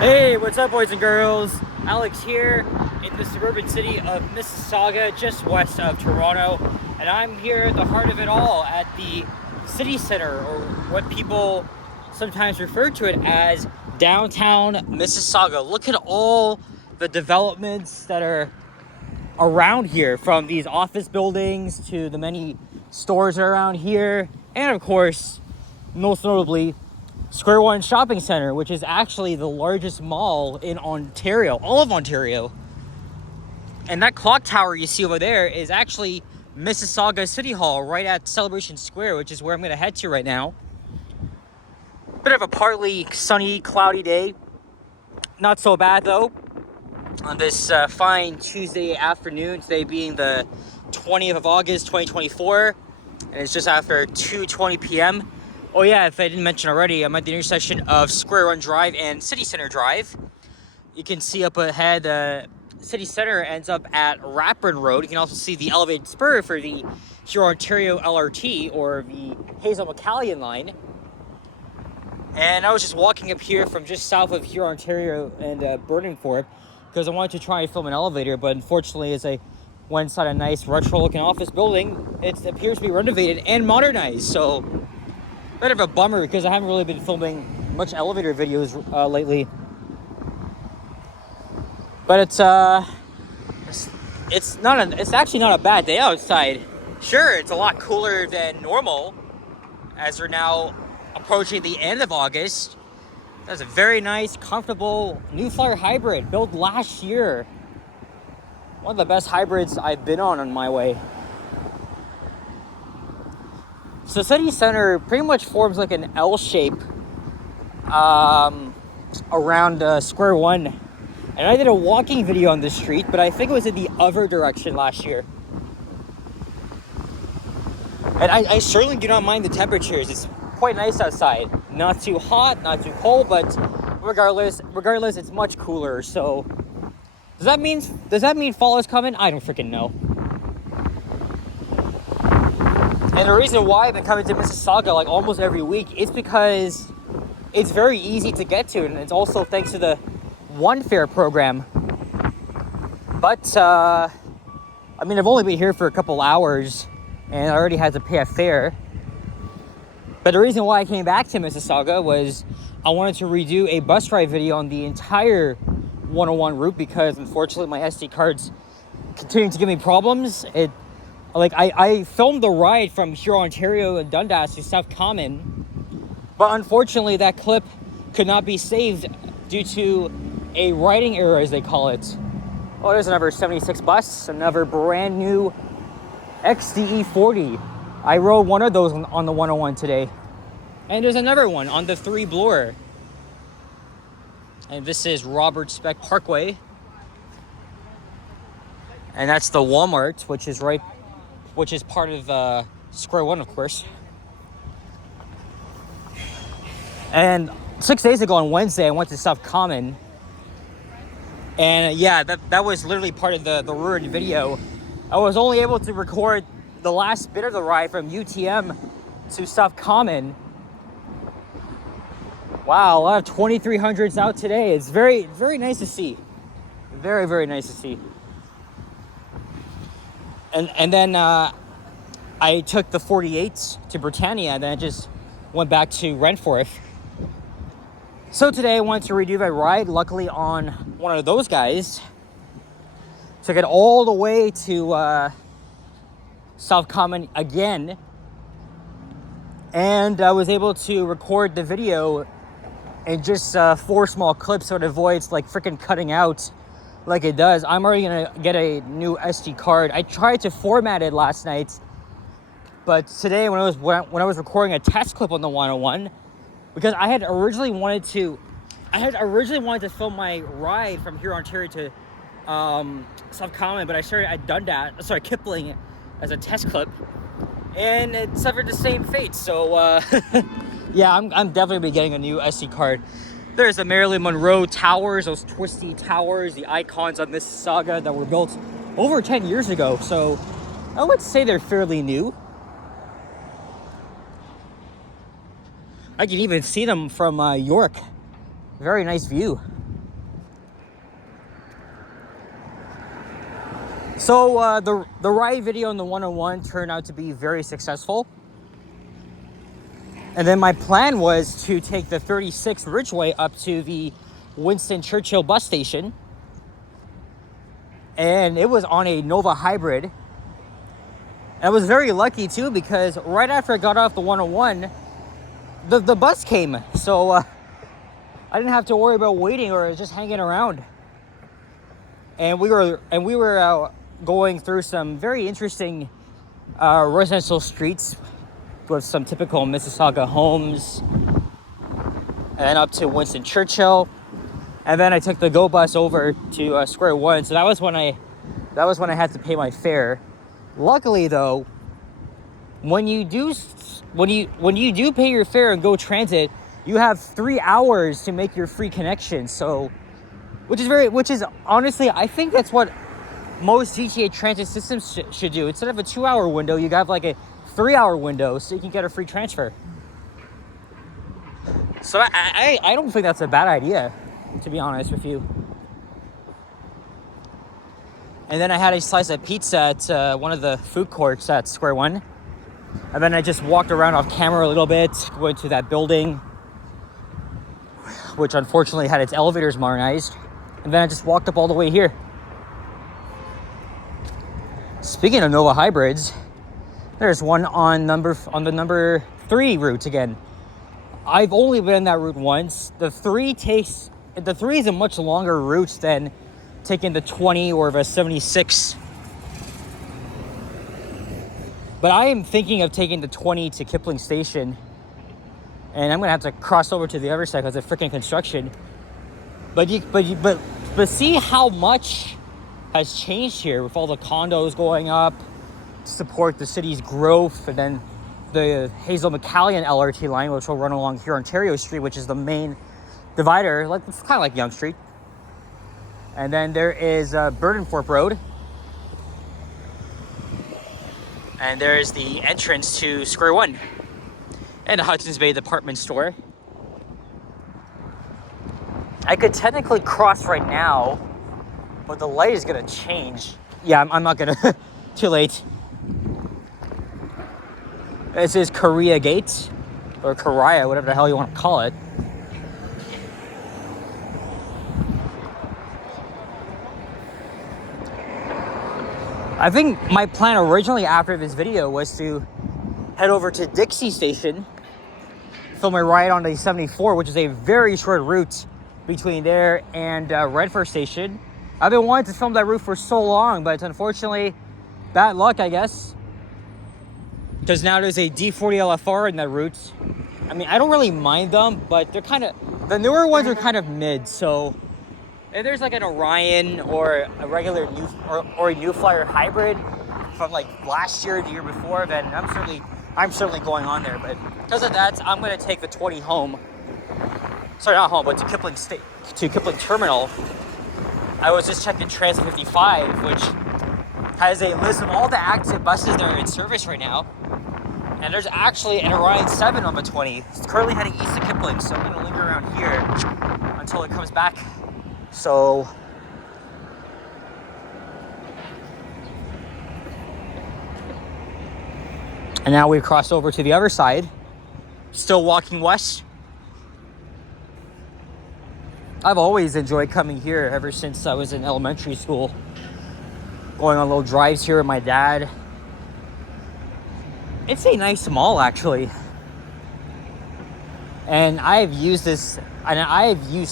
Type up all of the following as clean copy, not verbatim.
Hey, what's up, boys and girls? Alex here in the suburban city of Mississauga, just west of Toronto. And I'm here at the heart of it all at the city center, or what people sometimes refer to it as downtown Mississauga. Look at all the developments that are around here, from these office buildings to the many stores around here. And of course, most notably, Square One Shopping Center, which is actually the largest mall in Ontario, all of Ontario. And that clock tower you see over there is actually Mississauga City Hall, right at Celebration Square, which is where I'm going to head to right now. Bit of a partly sunny, cloudy day. Not so bad, though, on this fine Tuesday afternoon, today being the 20th of August, 2024. And it's just after 2:20 p.m. Oh yeah, if I didn't mention already, I'm at the intersection of Square One Drive and City Center Drive. You can see up ahead, City Center ends up at Rapin Road. You can also see the elevated spur for the Huron-Ontario LRT, or the Hazel-McCallion line. And I was just walking up here from just south of Huron-Ontario and Burningthorpe, because I wanted to try and film an elevator, but unfortunately, as I went inside a nice retro-looking office building, it appears to be renovated and modernized, so bit of a bummer, because I haven't really been filming much elevator videos lately. But it's actually not a bad day outside. Sure, it's a lot cooler than normal, as we're now approaching the end of August. That's a very nice, comfortable New Flyer hybrid built last year. One of the best hybrids I've been on my way. So City Center pretty much forms like an L shape around Square One. And I did a walking video on this street, but I think it was in the other direction last year. And I certainly do not mind the temperatures. It's quite nice outside. Not too hot, not too cold, but regardless, it's much cooler. So does that mean fall is coming? I don't freaking know. And the reason why I've been coming to Mississauga like almost every week is because it's very easy to get to, and it's also thanks to the One Fare program. But I've only been here for a couple hours, and I already had to pay a fare. But the reason why I came back to Mississauga was I wanted to redo a bus ride video on the entire 101 route, because unfortunately my SD card's continuing to give me problems. I filmed the ride from Huron-Ontario and Dundas to South Common, but unfortunately that clip could not be saved due to a writing error, as they call it. Oh, there's another 76 bus, another brand new XDE 40. I rode one of those on the 101 today. And there's another one on the 3 Bloor. And this is Robert Speck Parkway. And that's the Walmart, which is part of Square One, of course. And 6 days ago on Wednesday, I went to South Common. And yeah, that was literally part of the ruined video. I was only able to record the last bit of the ride from UTM to South Common. Wow, a lot of 2300s out today. It's very, very nice to see. Very, very nice to see. And then I took the 48s to Britannia, and then I just went back to Renforth. So today I wanted to redo my ride, luckily on one of those guys. Took it all the way to South Common again. And I was able to record the video in just 4 small clips, so it avoids like freaking cutting out like it does. I'm already gonna get a new SD card. I tried to format it last night, but today when I was recording a test clip on the 101, because I had originally wanted to film my ride from Huron-Ontario to South Common, but I started at Kipling as a test clip, and it suffered the same fate. So yeah, I'm definitely gonna be getting a new SD card. There's the Marilyn Monroe towers, those twisty towers, the icons of Mississauga that were built over 10 years ago. So I would say they're fairly new. I can even see them from York. Very nice view. So the ride video on the 101 turned out to be very successful. And then my plan was to take the 36 Ridgeway up to the Winston Churchill bus station. And it was on a Nova Hybrid. And I was very lucky too, because right after I got off the 101, the bus came. So I didn't have to worry about waiting or just hanging around. And we were going through some very interesting residential streets with some typical Mississauga homes, and up to Winston Churchill, and then I took the GO bus over to Square One. So that was when I had to pay my fare. Luckily, though, when you do pay your fare and GO Transit, you have 3 hours to make your free connection. So, which is honestly, I think that's what most GTA transit systems should do. Instead of a 2-hour window, you have like a 3-hour window, so you can get a free transfer. So I don't think that's a bad idea, to be honest with you. And then I had a slice of pizza at one of the food courts at Square One. And then I just walked around off camera a little bit, went to that building, which unfortunately had its elevators modernized. And then I just walked up all the way here. Speaking of Nova Hybrids, there's one on the number 3 route again. I've only been in that route once. The 3 is a much longer route than taking the 20 or the 76. But I am thinking of taking the 20 to Kipling Station, and I'm gonna have to cross over to the other side because of freaking construction. But see how much has changed here with all the condos going up to support the city's growth, and then the Hazel McCallion LRT line, which will run along here Ontario Street, which is the main divider, like it's kind of like Yonge Street. And then there is Burdenthorpe Road, and there's the entrance to Square One and the Hudson's Bay department store. I could technically cross right now, but the light is gonna change. Yeah, I'm not gonna. Too late. This is Korea Gate, or Korea, whatever the hell you want to call it. I think my plan originally after this video was to head over to Dixie Station, film a ride on the 74, which is a very short route between there and Redford Station. I've been wanting to film that route for so long, but unfortunately, bad luck, I guess. Because now there's a D40 LFR in that route. I mean, I don't really mind them, but they're kind of, the newer ones are kind of mid. So if there's like an Orion or a regular or a New Flyer hybrid from like last year, the year before, then I'm certainly going on there. But because of that, I'm gonna take the 20 home. Sorry, not home, but to Kipling Terminal. I was just checking Transit 55, which has a list of all the active buses that are in service right now. And there's actually an Orion 7 on the 20. It's currently heading east to Kipling, so I'm gonna linger around here until it comes back. So and now we've crossed over to the other side, still walking west. I've always enjoyed coming here ever since I was in elementary school. Going on little drives here with my dad. It's a nice mall, actually. And I've used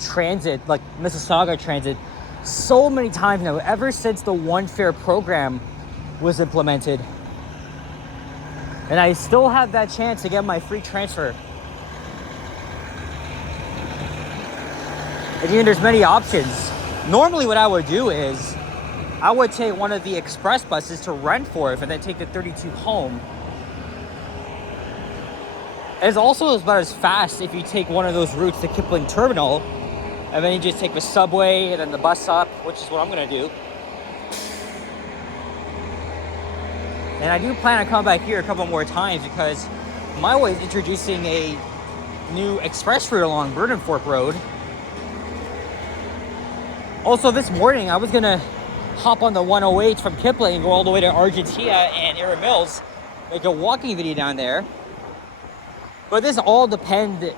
transit, like Mississauga Transit, so many times now, ever since the One Fare program was implemented. And I still have that chance to get my free transfer. And even there's many options. Normally what I would do is I would take one of the express buses to Renforth and then take the 32 home. It's also about as fast if you take one of those routes to Kipling Terminal, and then you just take the subway and then the bus up, which is what I'm gonna do. And I do plan on coming back here a couple more times because my way is introducing a new express route along Burdenthorpe Road. Also, this morning I was gonna hop on the 108 from Kipling and go all the way to Argentina and Erin Mills, make a walking video down there. But this all depended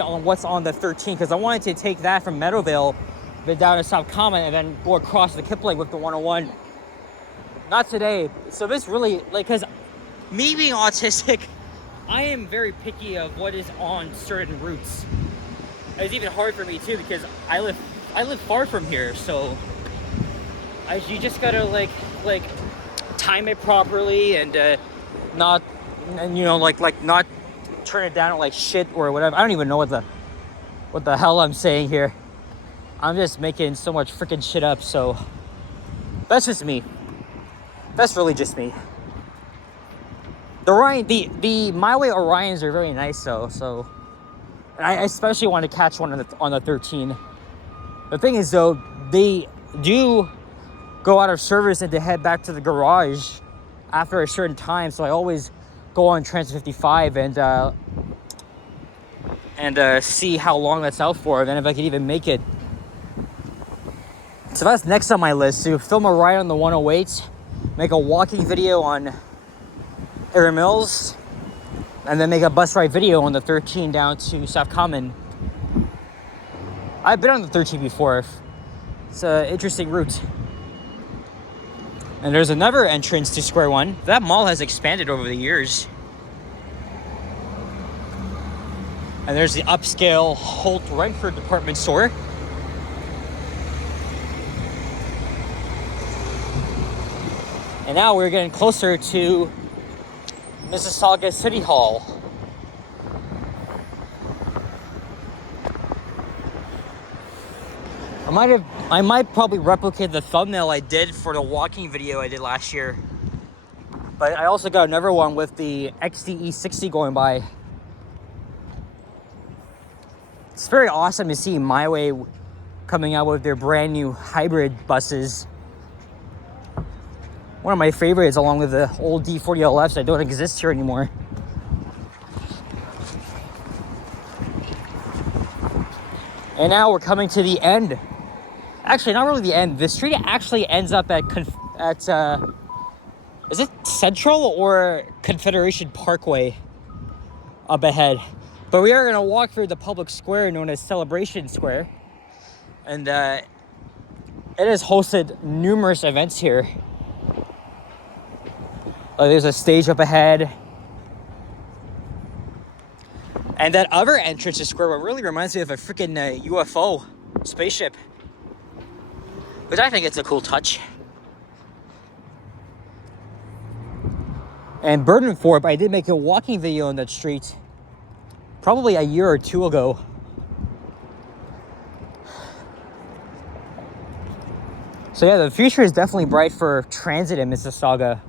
on what's on the 13, because I wanted to take that from Meadowvale, then down to South Common, and then go across the Kipling with the 101. Not today. So this really, like, because me being autistic, I am very picky of what is on certain routes. It's even hard for me too, because I live far from here, so you just gotta like time it properly and not, and you know, like not turn it down like shit or whatever. I don't even know what the hell I'm saying here. I'm just making so much freaking shit up, so that's just me. That's really just me. The My Way Orions are very nice though, so I especially want to catch one on the 13. The thing is though, they do go out of service and to head back to the garage after a certain time, so I always go on Transit 55 and see how long that's out for, and then if I can even make it. So that's next on my list, to film a ride on the 108, make a walking video on Erin Mills, and then make a bus ride video on the 13 down to South Common. I've been on the 13 before. It's an interesting route. And there's another entrance to Square One. That mall has expanded over the years. And there's the upscale Holt Renfrew department store. And now we're getting closer to Mississauga City Hall. I might probably replicate the thumbnail I did for the walking video I did last year. But I also got another one with the XDE60 going by. It's very awesome to see My Way coming out with their brand new hybrid buses. One of my favorites, along with the old D40LFs that don't exist here anymore. And now we're coming to the end. Actually, not really the end. The street actually ends up at is it Central or Confederation Parkway up ahead? But we are going to walk through the public square known as Celebration Square. And it has hosted numerous events here. There's a stage up ahead. And that other entrance to Square One really reminds me of a freaking UFO spaceship. Which I think it's a cool touch. And Burdenthorpe, I did make a walking video on that street probably a year or two ago. So yeah, the future is definitely bright for transit in Mississauga.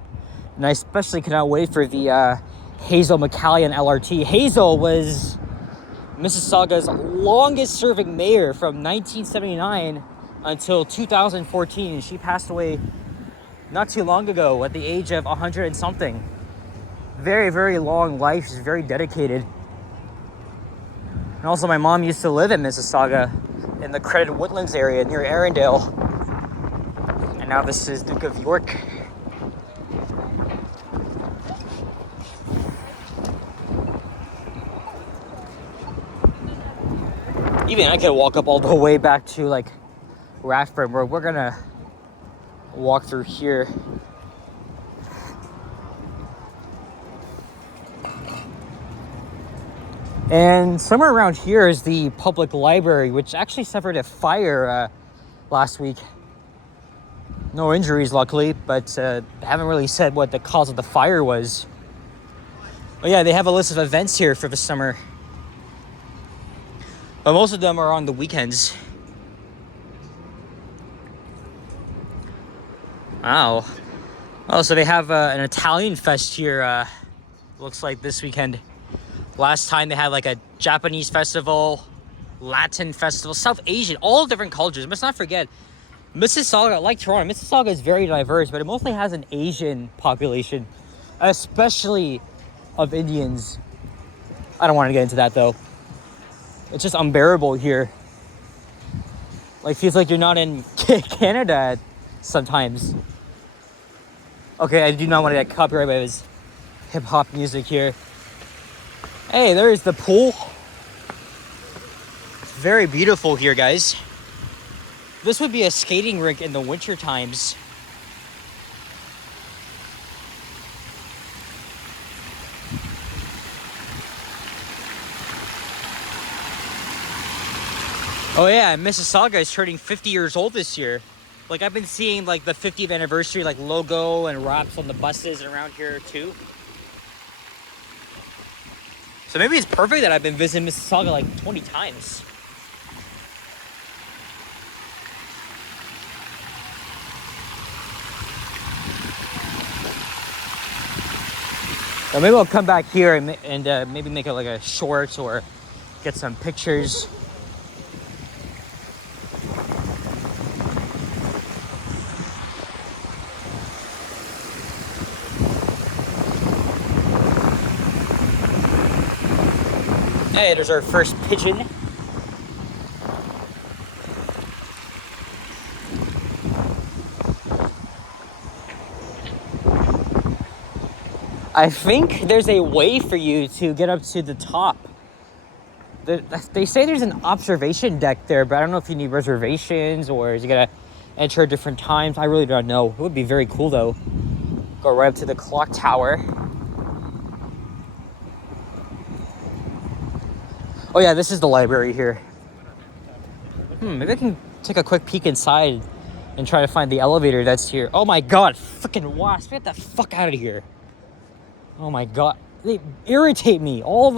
And I especially cannot wait for the Hazel McCallion LRT. Hazel was Mississauga's longest serving mayor from 1979 until 2014. And she passed away not too long ago at the age of 100 and something. Very, very long life. She's very dedicated. And also my mom used to live in Mississauga in the Credit Woodlands area near Arundel. And now this is Duke of York. Even I could walk up all the way back to like Rathburn, where we're gonna walk through here. And somewhere around here is the public library, which actually suffered a fire last week. No injuries, luckily, but haven't really said what the cause of the fire was. But yeah, they have a list of events here for the summer. But most of them are on the weekends. Wow. Oh, so they have an Italian fest here, looks like this weekend. Last time they had like a Japanese festival, Latin festival, South Asian, all different cultures. Let's not forget, Mississauga, like Toronto, Mississauga is very diverse, but it mostly has an Asian population, especially of Indians. I don't want to get into that though. It's just unbearable here. Like, feels like you're not in Canada at sometimes. Okay, I do not want to get copyrighted by his hip-hop music here. Hey, there's the pool. It's very beautiful here, guys. This would be a skating rink in the winter times. Oh yeah, Mississauga is turning 50 years old this year. Like, I've been seeing like the 50th anniversary like logo and wraps on the buses around here too. So maybe it's perfect that I've been visiting Mississauga like 20 times. So maybe I'll come back here and maybe make it like a short or get some pictures. Hey, there's our first pigeon. I think there's a way for you to get up to the top. They say there's an observation deck there, but I don't know if you need reservations or is you gotta enter at different times. I really don't know. It would be very cool though. Go right up to the clock tower. Oh yeah, this is the library here. Maybe I can take a quick peek inside and try to find the elevator that's here. Oh my god, freaking wasps! Get the fuck out of here! Oh my god, they irritate me all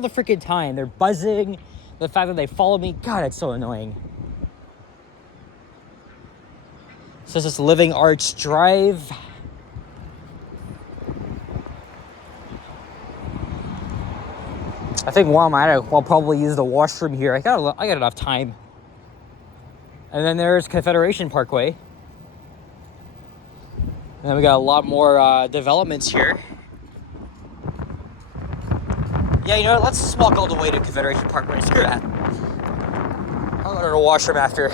the freaking time. They're buzzing. The fact that they follow me, god, it's so annoying. So this is Living Arts Drive. I think while I'm at it, I'll probably use the washroom here. I got enough time. And then there's Confederation Parkway. And then we got a lot more developments here. Yeah, you know what? Let's just walk all the way to Confederation Parkway. Screw that. I'll go to the washroom after.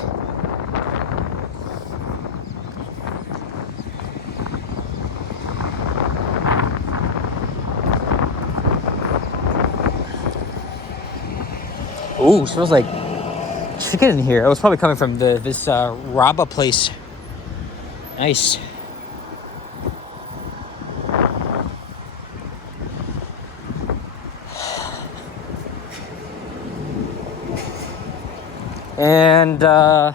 Ooh, smells like chicken in here. It was probably coming from this Rabba place. Nice. And I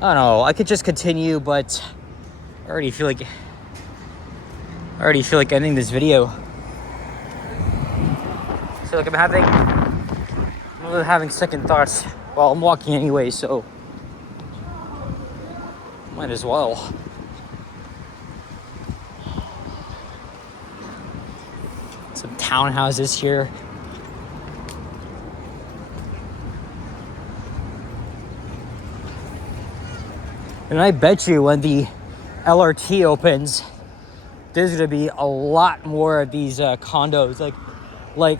don't know. I could just continue, but I already feel like ending this video. I feel like I'm having second thoughts. Well, I'm walking anyway, so might as well. Some townhouses here. And I bet you when the LRT opens, there's gonna be a lot more of these condos. Like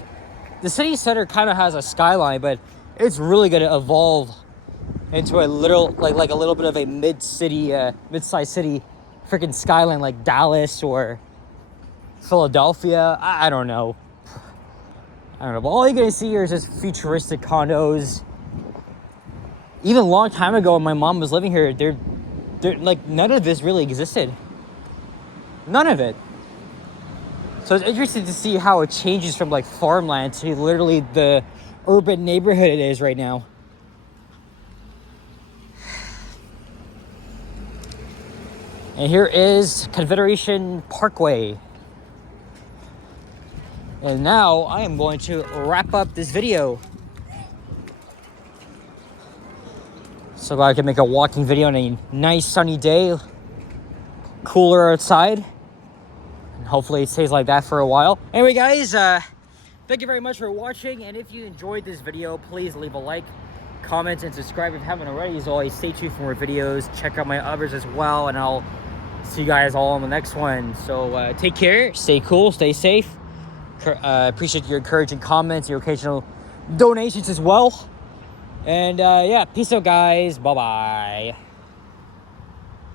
the city center kind of has a skyline, but it's really gonna evolve into a little, like a little bit of a mid-sized city, freaking skyline, like Dallas or Philadelphia. I don't know. But all you're gonna see here is just futuristic condos. Even a long time ago when my mom was living here, they're like none of this really existed. None of it. So it's interesting to see how it changes from like farmland to literally the urban neighborhood it is right now. And here is Confederation Parkway. And now I am going to wrap up this video. So I can make a walking video on a nice sunny day. Cooler outside. And hopefully it stays like that for a while. Anyway guys, thank you very much for watching. And if you enjoyed this video, please leave a like, comment, and subscribe if you haven't already. As always, stay tuned for more videos. Check out my others as well. And I'll see you guys all on the next one. So take care, stay cool, stay safe. Appreciate your encouraging comments, your occasional donations as well. And yeah, peace out, guys. Bye bye.